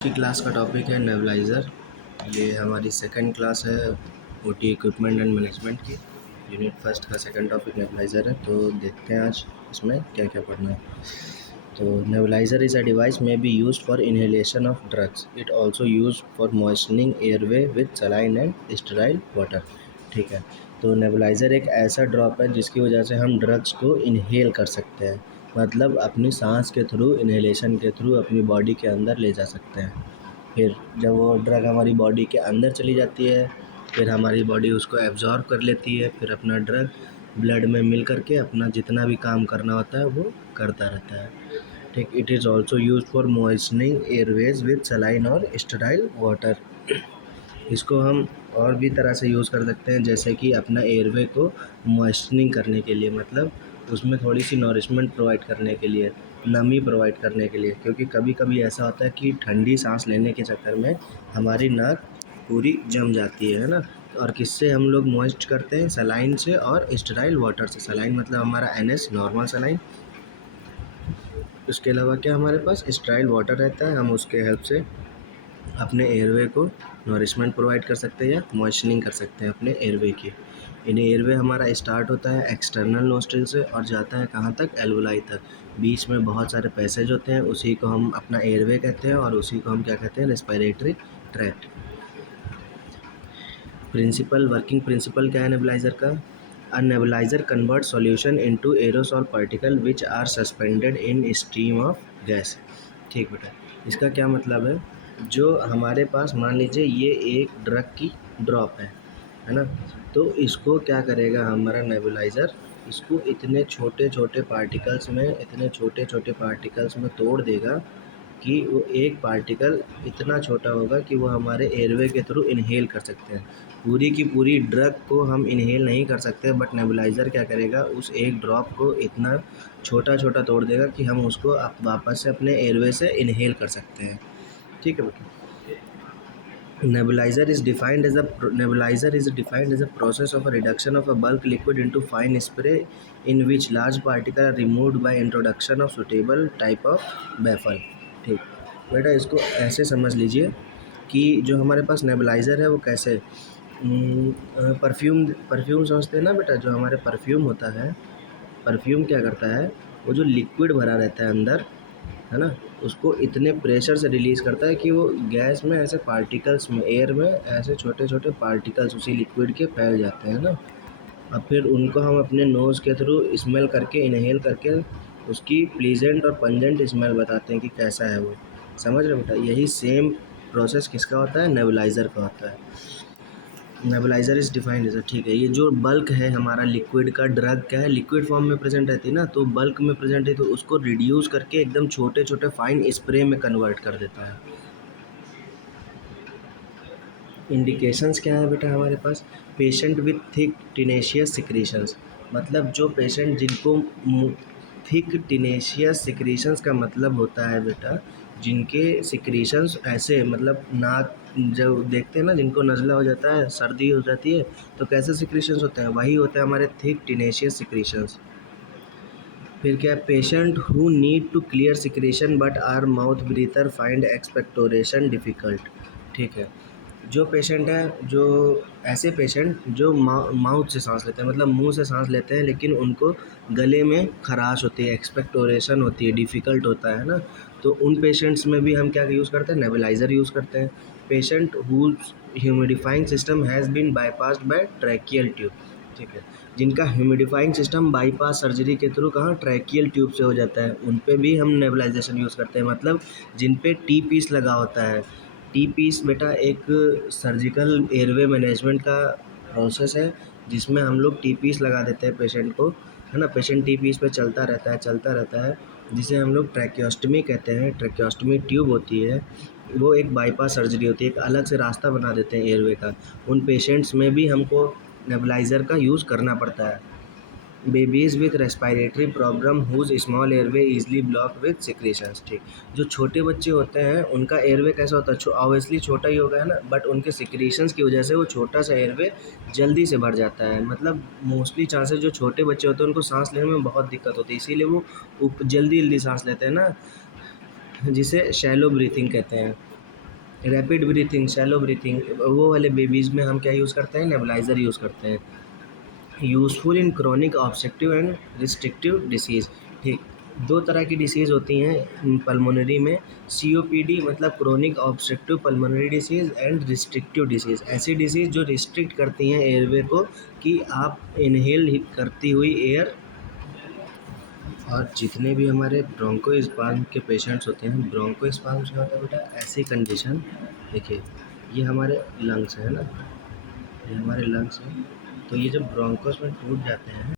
की क्लास का टॉपिक है नेबुलाइज़र। ये हमारी सेकंड क्लास है ओटी इक्विपमेंट एंड मैनेजमेंट की। यूनिट फर्स्ट का सेकंड टॉपिक नेबुलाइज़र है। तो देखते हैं आज इसमें क्या क्या पढ़ना है। तो nebuliser is a device may be used for inhalation of drugs. It also use for moistening airway with saline and sterile water. ठीक है, तो नेबुलाइज़र एक ऐसा ड्रॉप है जिसकी वजह से हम ड्रग्स को इनहेल कर सकते हैं, मतलब अपनी सांस के थ्रू, इनहेलेशन के थ्रू अपनी बॉडी के अंदर ले जा सकते हैं। फिर जब वो ड्रग हमारी बॉडी के अंदर चली जाती है, फिर हमारी बॉडी उसको एब्ज़ॉर्ब कर लेती है, फिर अपना ड्रग ब्लड में मिल करके अपना जितना भी काम करना होता है वो करता रहता है। ठीक, it is also use for moistening airways with saline और स्टेराइल वाटर। इसको हम और भी तरह से यूज़ कर सकते हैं, जैसे कि अपना एयरवे को मॉइस्चनिंग करने के लिए, मतलब उसमें थोड़ी सी नॉरिशमेंट प्रोवाइड करने के लिए, नमी प्रोवाइड करने के लिए। क्योंकि कभी कभी ऐसा होता है कि ठंडी सांस लेने के चक्कर में हमारी नाक पूरी जम जाती है ना। और किससे हम लोग मॉइस्ट करते हैं? सलाइन से और स्टेराइल वाटर से। सलाइन मतलब हमारा NS नॉर्मल सलाइन, उसके अलावा क्या हमारे पास स्टेराइल वाटर रहता है, हम उसके हेल्प से अपने एयरवे को नॉरिशमेंट प्रोवाइड कर सकते हैं या मॉइस्चनिंग कर सकते हैं अपने एयरवे की। इन एयरवे हमारा स्टार्ट होता है एक्सटर्नल नोस्ट्रिल से और जाता है कहाँ तक? एल्वुलाई तक। बीच में बहुत सारे पैसेज होते हैं, उसी को हम अपना एयरवे कहते हैं और उसी को हम क्या कहते हैं? Respiratory tract. Principle, working principle क्या है नेबुलाइज़र का? A nebulizer converts solution into aerosol particle which are suspended in stream of gas। ठीक बेटा, इसका क्या मतलब है? जो हमारे पास मान लीजिए ये एक ड्रग की ड्रॉप है ना, तो इसको क्या करेगा हमारा नेबुलाइज़र? इसको इतने छोटे छोटे पार्टिकल्स में, इतने छोटे छोटे पार्टिकल्स में तोड़ देगा कि वो एक पार्टिकल इतना छोटा होगा कि वो हमारे एयरवे के थ्रू इनहेल कर सकते हैं। पूरी की पूरी ड्रग को हम इनहेल नहीं कर सकते, बट नेबुलाइज़र क्या करेगा? उस एक ड्रॉप को इतना छोटा छोटा तोड़ देगा कि हम उसको वापस से अपने एयरवे से इनहेल कर सकते हैं। ठीक है बेटा। Nebulizer is defined as a process of a reduction of a bulk liquid into fine spray in which large particles are removed by introduction of suitable type of baffle। ठीक बेटा, इसको ऐसे समझ लीजिए कि जो हमारे पास नेबुलाइज़र है वो कैसे, परफ्यूम समझते हैं ना बेटा? जो हमारे परफ्यूम होता है, परफ्यूम क्या करता है? वो जो लिक्विड भरा रहता है अंदर, है ना, उसको इतने प्रेशर से रिलीज़ करता है कि वो गैस में ऐसे पार्टिकल्स में, एयर में ऐसे छोटे छोटे पार्टिकल्स उसी लिक्विड के फैल जाते हैं ना। अब फिर उनको हम अपने नोज़ के थ्रू स्मेल करके, इनहेल करके उसकी प्लीजेंट और पंजेंट स्मेल बताते हैं कि कैसा है वो। समझ रहे हो बेटा? यही सेम प्रोसेस किसका होता है? नेबुलाइज़र का होता है। नेबुलाइज़र इज़ डिफाइंड एज, ठीक है, ये जो बल्क है हमारा लिक्विड का, ड्रग क्या है? लिक्विड फॉर्म में प्रेजेंट रहती है ना, तो बल्क में प्रेजेंट है तो उसको रिड्यूस करके एकदम छोटे छोटे फाइन स्प्रे में कन्वर्ट कर देता है। इंडिकेशंस क्या है बेटा हमारे पास? Patient with thick tenacious secretions, मतलब जो पेशेंट जिनको थिक टिनेशियस सिक्रीशंस का मतलब होता है बेटा, जिनके सिक्रीशंस ऐसे, मतलब नाक, जब देखते हैं ना जिनको नज़ला हो जाता है, सर्दी हो जाती है, तो कैसे सिक्रीशंस होते हैं? वही होते हैं हमारे थिक टिनेशियस सिक्रीशंस। फिर क्या है? Patient who need to clear secretion but are mouth breather find expectoration difficult. ठीक है, जो पेशेंट है, जो ऐसे पेशेंट जो माउथ से सांस लेते हैं, मतलब मुंह से सांस लेते हैं, लेकिन उनको गले में खराश होती है, एक्सपेक्टोरेशन होती है, डिफ़िकल्ट होता है ना, तो उन पेशेंट्स में भी हम क्या यूज़ करते हैं? नेबुलाइज़र यूज़ करते हैं। Patient whose humidifying system has been bypassed by tracheal tube. ठीक है, जिनका ह्यूमिडिफाइंग सिस्टम बाईपास सर्जरी के थ्रू कहाँ? ट्रैकियल ट्यूब से हो जाता है, उन पे भी हम नेबुलाइजेशन यूज़ करते हैं। मतलब जिन पे टी पीस लगा होता है। टी पीस बेटा एक सर्जिकल एयरवे मैनेजमेंट का प्रोसेस है, जिसमें हम लोग टी पीस लगा देते हैं पेशेंट को, है ना। पेशेंट टी पीस पे चलता रहता है, जिसे हम लोग ट्रैकियोस्टमी कहते हैं। ट्रैकियोस्टमी ट्यूब होती है, वो एक बाईपास सर्जरी होती है, एक अलग से रास्ता बना देते हैं एयरवे का। उन पेशेंट्स में भी हमको नेबुलाइज़र का यूज़ करना पड़ता है। Babies with respiratory problem whose small airway easily block with secretions. ठीक, जो छोटे बच्चे होते हैं उनका एयरवे कैसा होता है? ऑब्वियसली छोटा ही होगा, है ना, बट उनके सिक्रीशंस की वजह से वो छोटा सा एयरवे जल्दी से भर जाता है। मतलब मोस्टली चांसेस, जो छोटे बच्चे होते हैं उनको सांस लेने में बहुत दिक्कत होती है, इसीलिए वो जल्दी जल्दी सांस लेते हैं ना, जिसे शैलो ब्रीथिंग कहते हैं। रैपिड ब्रीथिंग, शैलो ब्रीथिंग, वो वाले बेबीज़ में हम क्या यूज़ करते हैं, नेबुलाइज़र यूज़ करते हैं। Useful in chronic obstructive and restrictive disease. ठीक, 2 तरह की डिसीज़ होती हैं पल्मोनरी में, सीओपीडी मतलब chronic obstructive pulmonary disease and restrictive disease, ऐसी डिसीज़ जो रिस्ट्रिक्ट करती हैं एयरवे को कि आप इनहेल करती हुई एयर। और जितने भी हमारे ब्रोंकोस्पाज्म के पेशेंट्स होते हैं, ब्रोंकोस्पाज्म क्या होता है बेटा, ऐसी कंडीशन, देखिए ये हमारे लंग्स है ना, ये हमारे लंग्स हैं, तो ये जब ब्रोंकोस में टूट जाते हैं